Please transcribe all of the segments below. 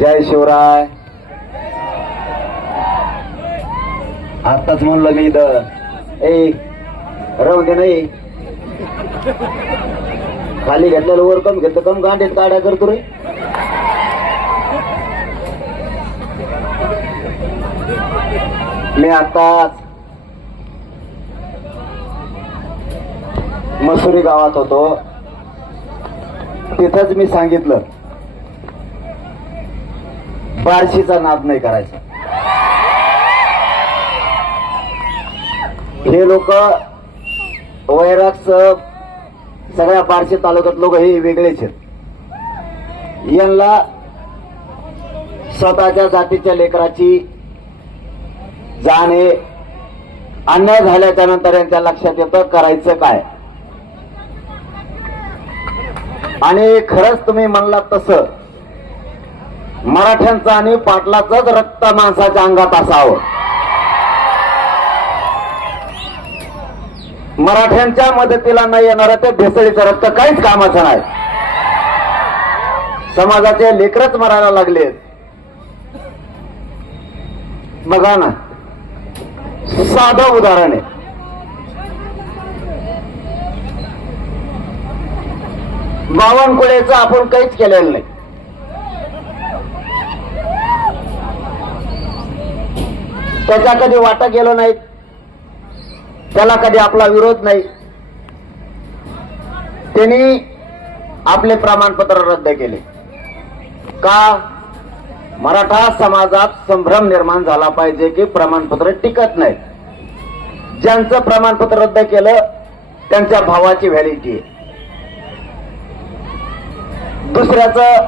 जय शिवराय. आताच म्हणलं मी इथं राहू दे नाही खाली घेतलेलं वर कम घेतलं कम गांडीत काढ्या करतो रे. मी आताच मसुरी गावात होतो, तिथंच मी सांगितलं बार्शीचा नाद नाही करायचा. हे लोक वैराग सगळ्या बार्शी तालुक्यात लोक हे वेगळेच आहेत. यांना स्वतःच्या जातीच्या लेकराची जाणे अन्याय झाल्याच्या नंतर यांच्या लक्षात येतं करायचं काय. आणि खरंच तुम्ही म्हणलात तसं मराठ्यांचं आणि पाटलाचंच रक्त माणसाच्या अंगात असावं. मराठ्यांच्या मदतीला नाही येणार ते भेसळीचं रक्त काहीच कामाचं नाही. समाजाचे लेकरच मरायला लागलेत. बघा ना, साधं उदाहरण आहे. बावनकुळेचं आपण काहीच केलेलं नाही. त्याच्या कधी वाटा गेलो नाहीत, त्याला कधी आपला विरोध नाही. त्यांनी आपले प्रमाणपत्र रद्द केले का? मराठा समाजात संभ्रम निर्माण झाला पाहिजे की प्रमाणपत्र टिकत नाही. ज्यांचं प्रमाणपत्र रद्द केलं त्यांच्या भावाची व्हॅलिडिटी आहे, दुसऱ्याचं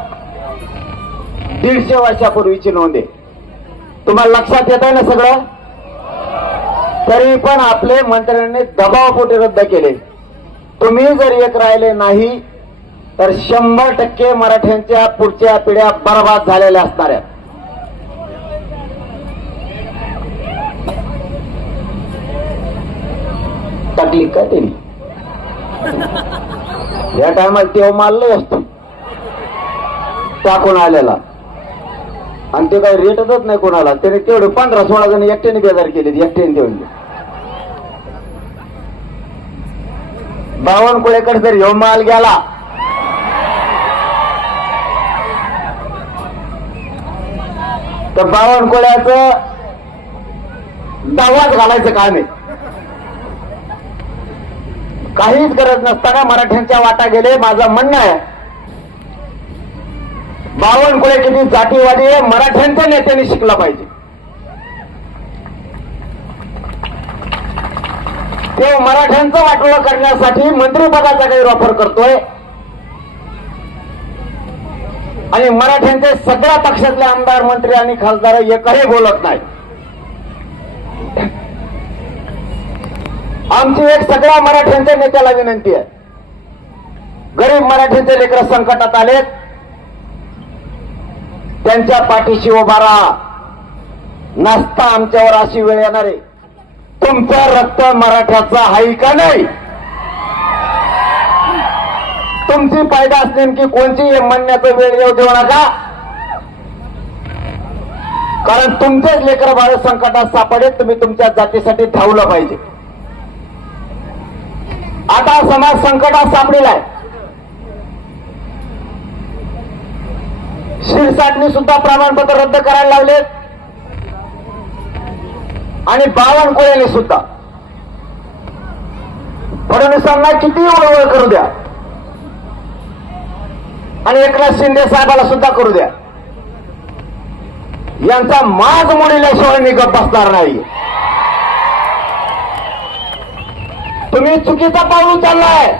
150 वर्षापूर्वीची नोंद आहे. तुम्हाला लक्षात येत आहे ना सगळं? तरी पण आपले मंत्र्यांनी दबावपोटी रद्द केले. तुम्ही जर एक राहिले नाही तर 100% मराठ्यांच्या पुढच्या पिढ्या बर्बाद झालेल्या असणार आहेत. टाकली का त्यांनी या टायमाला तेव्हा मारले असतो टाकून आलेला, आणि ते काही रेटच नाही कोणाला. त्याने तेवढे 15-16 जण एकट्याने बेजार केले, एकट्याने तेवढे. बावनकुळेकडे जर ह्यो माल गेला तर बावनकुळ्याचं दावाच घालायचं काम आहे. काहीच गरज नसताना मराठ्यांच्या वाटा गेले. माझं म्हणणं आहे बावनकुळे किती जातीवादी आहे, मराठ्यांच्या नेत्यांनी शिकला पाहिजे. ते मराठ्यांचं वाटोळं करण्यासाठी मंत्रिपदाचा गैरवापर करतोय आणि मराठ्यांचे सगळ्या पक्षातले आमदार मंत्री आणि खासदार एकही बोलत नाही. आमची एक सगळ्या मराठ्यांच्या नेत्याला विनंती आहे, गरीब मराठ्यांचे लेकर संकटात आलेत, त्यांच्या पाठीशी उभा राहा. नसता आमच्यावर अशी वेळ येणार आहे. तुमचं रक्त मराठ्याचं आहे का नाही? तुमची पैदास नेमकी कोणची हे म्हणण्याचा वेळ येऊ देऊ नका, कारण तुमचेच लेकर बाळ संकटात सापडेल. तुम्ही तुमच्या जातीसाठी धावलं पाहिजे. आता समाज संकटात सापडेला आहे. शिरसाटने सुद्धा प्रमाणपत्र रद्द करायला लावलेत आणि बावनकुळेने सुद्धा. फडणवीसांना किती वळवळ करू द्या आणि एकनाथ शिंदे साहेबाला सुद्धा करू द्या, यांचा माज मोडल्याशिवाय मी गप्प बसणार नाही. तुम्ही चुकीचा पाऊल उचललाय.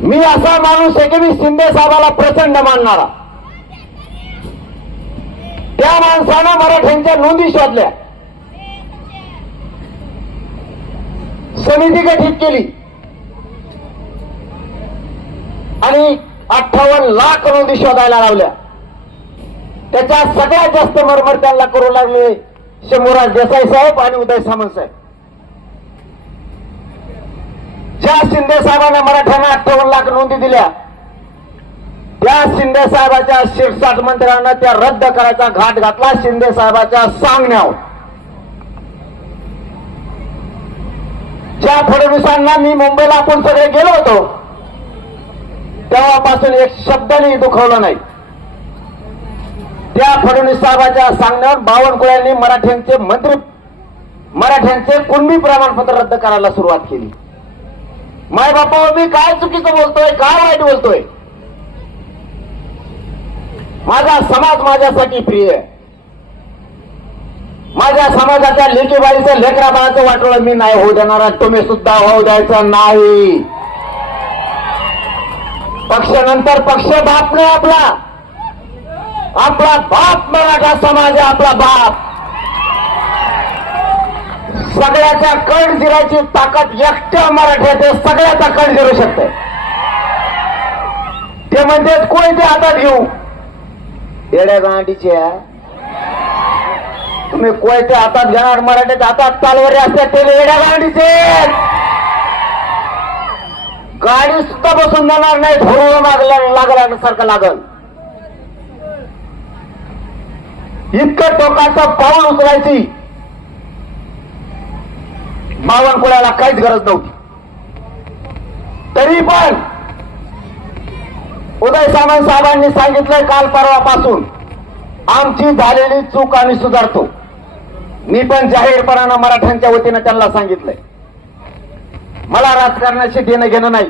मी असा माणूस आहे की मी शिंदे साहेबाला प्रचंड मानणारा. त्या माणसानं मराठ्यांच्या नोंदी शोधल्या, समिती गठीत केली आणि 58 लाख नोंदी शोधायला लावल्या. त्याच्यात सगळ्यात जास्त मरमर त्यांना करू लागले शंभूराज देसाई साहेब आणि उदय सामंत साहेब. ज्या शिंदे साहेबांना मराठ्यांना 58 लाख नोंदी दिल्या, या शिंदे साहेबाच्या शिरसाट मंत्र्यांना त्या रद्द करायचा घाट घातला शिंदे साहेबाच्या सांगण्यावर. ज्या फडणवीसांना मी मुंबईला आपण सगळे गेलो होतो तेव्हापासून एक शब्दाने दुखवलं नाही. त्या फडणवीस साहेबाच्या सांगण्यावर बावनकुळ्यांनी मराठ्यांचे कुणबी प्रमाणपत्र रद्द करायला सुरुवात केली. माय बापा मी काय चुकीचं बोलतोय, काय वाईट बोलतोय? माझा समाज माझ्यासाठी प्रिय आहे. माझ्या समाजाच्या लेकीबाईचं लेकराबाळाचं वाटोळं मी नाही होऊ देणार, तुम्ही सुद्धा होऊ द्यायचं नाही. पक्ष नंतर पक्ष, बाप नाही आपला. आपला बाप मराठा समाज आहे, आपला बाप. सगळ्याच्या कण जिरायची ताकद एकट्या मराठ्यात सगळ्याचा कण जिरू शकते. ते म्हणतात कोणते हातात घेऊ? येड्या गांडीच्या तुम्ही कोयते हातात घेणार, मराठ्याच्या हातात तालवारी असतात ते येड्या गांडीचे. गाडी सुद्धा बसून जाणार नाही, धोरण लागल्यासारखं लागल. इतकं टोकाचं पाऊल उचलायची बावनकुळ्याला काहीच गरज नव्हती. तरी पण उदय सामंत साहेबांनी सांगितलंय काल परवापासून आमची झालेली चूक आम्ही सुधारतो. मी पण जाहीरपणानं मराठ्यांच्या वतीनं त्यांना सांगितलंय मला राजकारणाशी देणं घेणं नाही.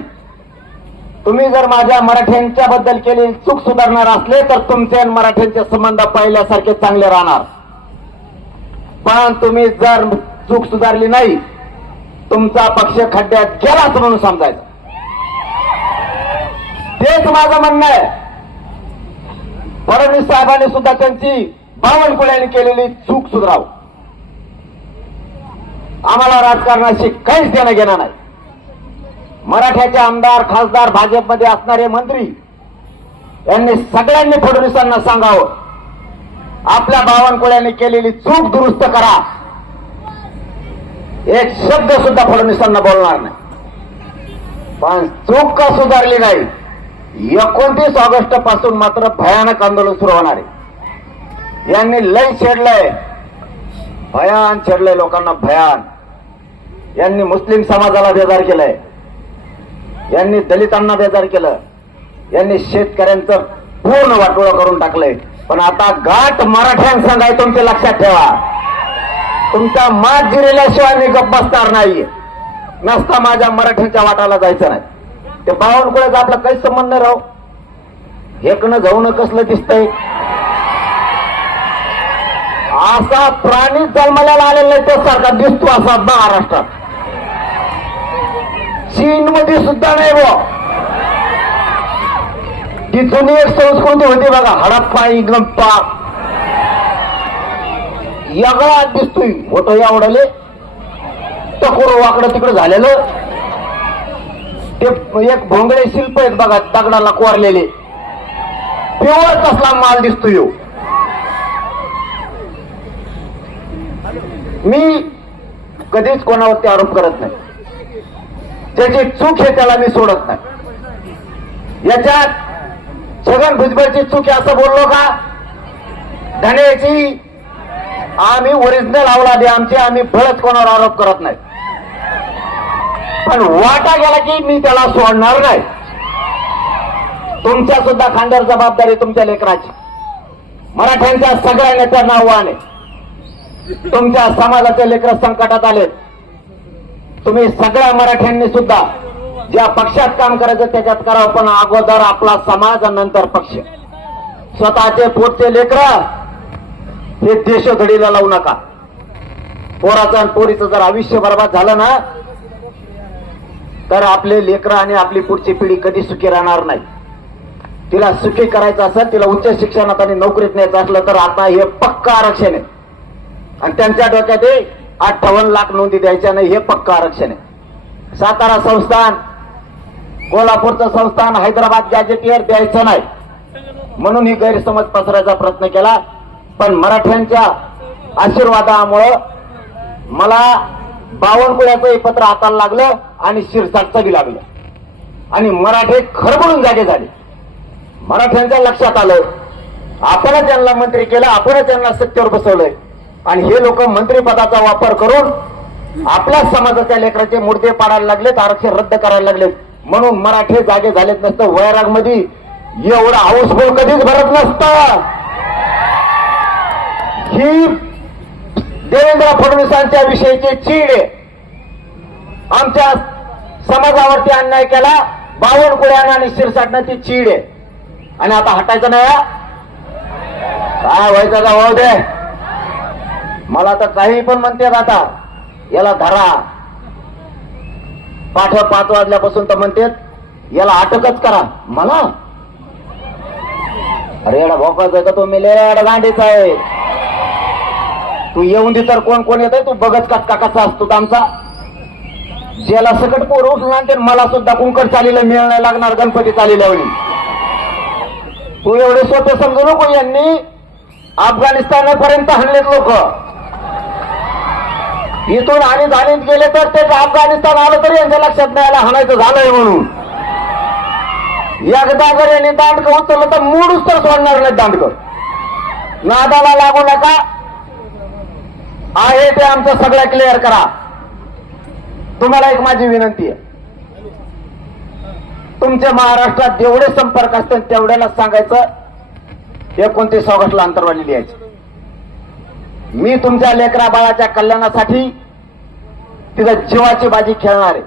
तुम्ही जर माझ्या मराठ्यांच्या बद्दल केलेली चूक सुधारणार असले तर तुमचे आणि मराठ्यांचे संबंध पहिल्यासारखे चांगले राहणार. पण तुम्ही जर चूक सुधारली नाही तुमचा पक्ष खड्ड्यात गेलाच म्हणून समजायचं. तेच माझं म्हणणं आहे. फडणवीस साहेबांनी सुद्धा त्यांची बावनकुळ्यांनी केलेली चूक सुधाराव. आम्हाला राजकारणाशी काहीच देणं घेणं नाही. मराठ्याचे आमदार खासदार भाजपमध्ये असणारे मंत्री यांनी सगळ्यांनी फडणवीसांना सांगावं आपल्या बावनकुळ्यांनी केलेली चूक दुरुस्त करा. एक शब्द सुद्धा फडणवीसांना बोलणार नाही. पण चूक का सुधारली नाही? 29 ऑगस्ट पासून मात्र भयानक आंदोलन सुरू होणार आहे. यांनी लय छेडलंय, भयान छेडलंय लोकांना, भयान. यांनी मुस्लिम समाजाला बेजार केलंय, यांनी दलितांना बेजार केलं, यांनी शेतकऱ्यांचं पूर्ण वाटोळं करून टाकलंय. पण आता गाठ मराठ्यांसंग आहे, तुमचे लक्षात ठेवा. तुमचा मात जिरेल्याशिवाय मी गप्प बसणार नाही. नसता माझ्या मराठ्यांच्या वाटाला जायचं नाही. ते बावनकुळ्याचा आपला काहीच संबंध नाही राव. हेकणं जाऊन कसलं दिसतंय? असा प्राणी जन्माला आलेला नाही त्यासारखा दिसतो असा महाराष्ट्रात. चीनमध्ये सुद्धा नाही बो. ती जुनी एक संस्कृती होती बघा, हडप्पा गप्पा, यागळा दिसतोय. होतो एवढले टकोर वाकडं तिकडं झालेलं. ते एक भोंगळे शिल्प आहेत बघा, दगडाला कोरलेले, प्युअर कसला माल दिसतोय. मी कधीच कोणावरती आरोप करत नाही. ज्याची चूक आहे त्याला मी सोडत नाही. याच्यात छगन भुजबळची चूक आहे असं बोललो का? धन्याची आम्ही ओरिजिनल अवलादे आमचे, आम्ही भळच कोणावर आरोप करत नाही. पण वाटा गेला की मी त्याला सोडणार नाही. तुमच्या सुद्धा खांद्यावर जबाबदारी तुमच्या लेकराची. मराठ्यांच्या सगळ्या नेत्यांना आव्हान आहे. तुमच्या समाजाचे लेकर संकटात आले. तुम्ही सगळ्या मराठ्यांनी सुद्धा ज्या पक्षात काम करायचं त्याच्यात करावं, पण अगोदर आपला समाज आणि नंतर पक्ष. स्वतःचे पोटचे लेकर हे देशोधडीला लावू नका. पोराचं आणि पोरीचं जर आयुष्य बर्बाद झालं ना तर आपले लेकरं आणि आपली पुढची पिढी कधी सुखी राहणार नाही. तिला सुखी करायचं असेल, तिला उच्च शिक्षणात आणि नोकरीत न्यायचं असलं तर आता हे पक्का आरक्षण आहे. आणि त्यांच्या डोक्यात 58 लाख नोंदी द्यायच्या नाही, हे पक्का आरक्षण आहे. सातारा संस्थान, कोल्हापूरचं संस्थान, हैदराबाद गॅजेटियर द्यायचं नाही म्हणून ही गैरसमज पसरायचा प्रयत्न केला. पण मराठ्यांच्या आशीर्वादामुळं मला बावनकुळ्याचं पत्र हाताला लागलं आणि शिरसाटचं बी लागलं आणि मराठे खरबडून जागे झाले. मराठ्यांच्या लक्षात आलं, आपणच त्यांना मंत्री केलं, आपणच त्यांना सत्तेवर बसवलंय आणि हे लोक मंत्रिपदाचा वापर करून आपल्या समाजाच्या लेकराचे मुर्दे पाडायला लागलेत, आरक्षण रद्द करायला लागलेत. म्हणून मराठे जागे झालेत नसतं. वैराग मध्ये एवढं हाऊसफुल कधीच भरत नसतं. ही देवेंद्र फडणवीसांच्या विषयीची चीड आहे. आमच्या समाजावरती अन्याय केला, बावनकुळ्यानं आणि शिरसाटनं ती चीड आहे. आणि आता हटायचं नाही. काय व्हायचं का होऊ दे. मला तर काही पण म्हणतात आता, याला धरा. पाठ 5 वाजल्यापासून तर म्हणतात याला अटकच करा. मला अरे एवढा भोकाच आहे का तो? मेलेला गांडीचा आहे. तू येऊन दे तर कोण कोण येत आहे, तू बघत का कसा असतो आमचा. ज्याला सकट पोर उठून आणते, मला सुद्धा कुंकड चालीला मिळ नाही लागणार गणपती चालीला. तू एवढे सोपे समजू नको. यांनी अफगाणिस्तानपर्यंत हल्लेत लोक. इथून आणि झालीत गेले तर ते अफगाणिस्तान आलं तरी यांच्या लक्षात नाही आलं हाणायचं झालंय म्हणून. एकदा जर यांनी दांडकं उचललं तर मूडच तर सोडणार नाही दांडकं. नादाला लागू नका. आहे ते आमचं सगळं क्लिअर करा. तुम्हाला एक माझी विनंती आहे, तुमच्या महाराष्ट्रात जेवढे संपर्क असतील तेवढ्याला सांगायचं 29 ऑगस्टला अंतरवाली लिहायची. मी तुमच्या लेकरा बाळाच्या कल्याणासाठी तिथं जीवाची बाजी खेळणार आहे.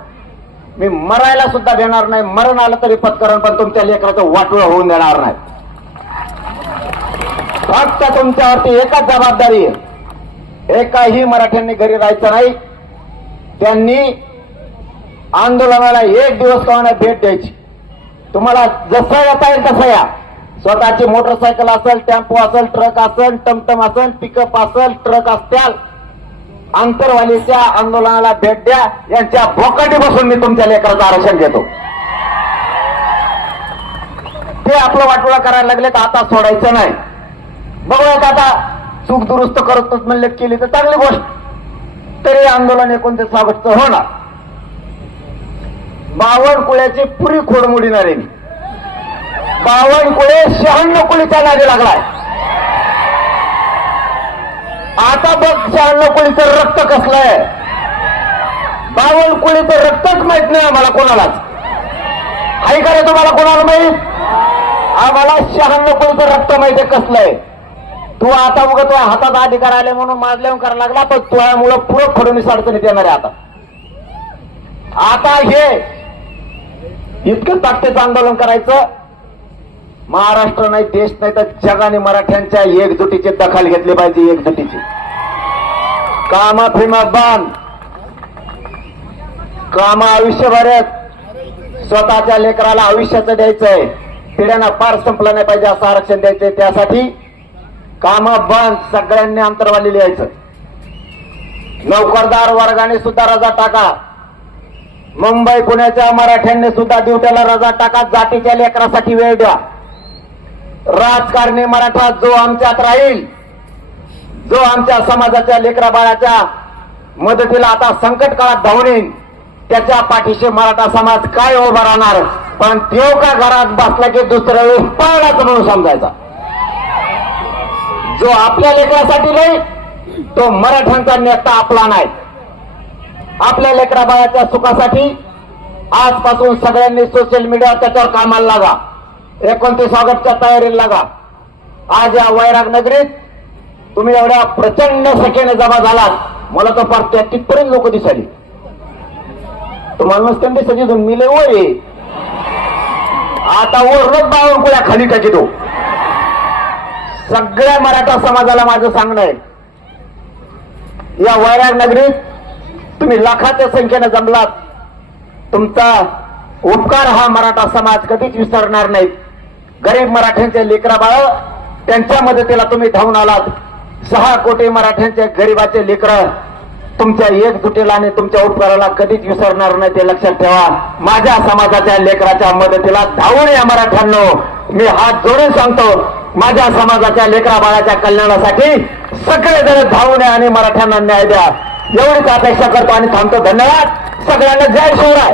मी मरायला सुद्धा देणार नाही. मरण आलं तरी पत्करण, पण तुमच्या लेकराचं वाटोळ होऊन देणार नाही. फक्त तुमच्यावरती एकच जबाबदारी आहे, एकाही मराठ्यांनी घरी राहायचं नाही. त्यांनी आंदोलनाला एक दिवस का भेट द्यायची. तुम्हाला जसं येता येईल तसं या. स्वतःची मोटरसायकल असेल, टेम्पो असेल, ट्रक असेल, टमटम असेल, पिकअप असेल, ट्रक असत्याल, आंतरवालीच्या आंदोलनाला भेट द्या. यांच्या भोकाटी बसून मी तुमच्या लेकराचं आरक्षण घेतो. ते आपलं वाटोळा करायला लागलेत, आता सोडायचं नाही. बघूयात आता चूक दुरुस्त करत म्हणले केली तर चांगली गोष्ट. तरी आंदोलन 29 ऑगस्टचं होणार. बावनकुळ्याची पुरी खोड मोडणार आहे. बावनकुळे 96 कुळीचा नादी लागलाय. आता बघ 96 कुळीचं रक्त कसलंय. बावनकुळीचं रक्तच माहित नाही आम्हाला कोणालाच. आहे का रे तुम्हाला कोणाला माहित? आम्हाला 96 कुळीचं रक्त माहिती कसलंय. तू आता बघ तुझ्या हातात अधिकार आले म्हणून माजल्यावर करायला लागला, पण तुझ्यामुळं पुढं फडणवीस अडचणीत येणार आहे. आता हे इतकं ताकदीचं आंदोलन करायचं. महाराष्ट्र नाही, देश नाही तर जगाने मराठ्यांच्या एकजुटीची दखल घेतली पाहिजे. एकजुटीची. कामा फिमा बांध. कामा आयुष्यभर स्वतःच्या लेकराला आयुष्याचं द्यायचंय. पिढ्यांना पार संपलं नाही पाहिजे असं आरक्षण द्यायचंय. त्यासाठी कामा बंद. सगळ्यांनी अंतरवाली लिहायचं. नोकरदार वर्गाने सुद्धा रजा टाका. मुंबई पुण्याच्या मराठ्यांनी सुद्धा ड्युट्याला रजा टाका. जातीच्या लेकरासाठी वेळ द्या. राजकारणी मराठा जो आमच्यात राहील, जो आमच्या समाजाच्या लेकरा बाळाच्या मदतीला आता संकट काळात धावून येईल, त्याच्या पाठीशी मराठा समाज काय उभा राहणार. पण तो का घरात बसला की दुसऱ्या वेळेस पळालाच म्हणून समजायचा. जो आपल्या लेकरासाठी नाही तो मराठ्यांचा नेता आपला नाही. आपल्या लेकरा बाळाच्या सुखासाठी आजपासून सगळ्यांनी सोशल मीडिया त्याच्यावर कामाला लागा. 29 ऑगस्टच्या तयारीला लागा. आज या वैराग नगरीत तुम्ही एवढ्या प्रचंड संख्येने जमा झालात. मला तर फार तिथपर्यंत लोक दिसली. तुम्हाला नसते दिसत मिले वर आहे. आता वरच बावनकुळ्या खाली टाकीतो. सगळ्या मराठा समाजाला माझं सांगणं आहे, या वैराग नगरीत तुम्ही लाखाच्या संख्येने जमलात. तुमचा उपकार हा मराठा समाज कधीच विसरणार नाही. गरीब मराठ्यांचे लेकरा बाळ त्यांच्या मदतीला तुम्ही धावून आलात. 6 कोटी मराठ्यांचे गरीबाचे लेकरं तुमच्या एकजुटीला आणि तुमच्या उपकाराला कधीच विसरणार नाही. ते लक्षात ठेवा. माझ्या समाजाच्या लेकराच्या मदतीला धावून या मराठ्यांनो. मी हात जोडून सांगतो, माझ्या समाजाच्या लेकरा बाळाच्या कल्याणासाठी सगळेजण धावून या आणि मराठ्यांना न्याय द्या. एवढीच अपेक्षा करतो आणि थांबतो. धन्यवाद. सगळ्यांना जय शिवराय.